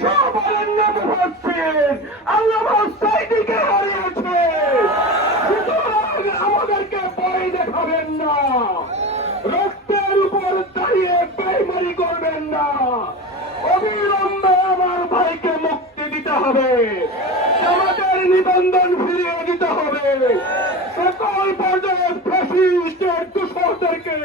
সর্বাঙ্গ মুসলিম আল্লাহ সাইদিকে হারিয়েছে। আমাদেরকে ভয় দেখাবেন না। রক্তের উপর দাঁড়িয়ে বেইমারি করবেন না। অবিলম্বে আমার ভাইকে মুক্তি দিতে হবে। সমাজের নিবন্ধন ফিরিয়ে দিতে হবে। সকল পর্যায়ে ফ্যাসিস্টের দুঃসরদেরকে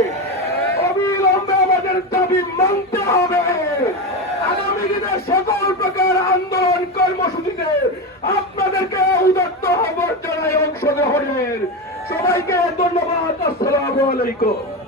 হবে। অবিলম্বে আমাদের দাবি মানতে হবে। আগামী দিনে সকল প্রকার আন্দোলন কর্মসূচিতে আপনাদেরকে উদাত্ত আহ্বান জানাই অংশগ্রহণের সবাইকে ধন্যবাদ। আসসালামু আলাইকুম।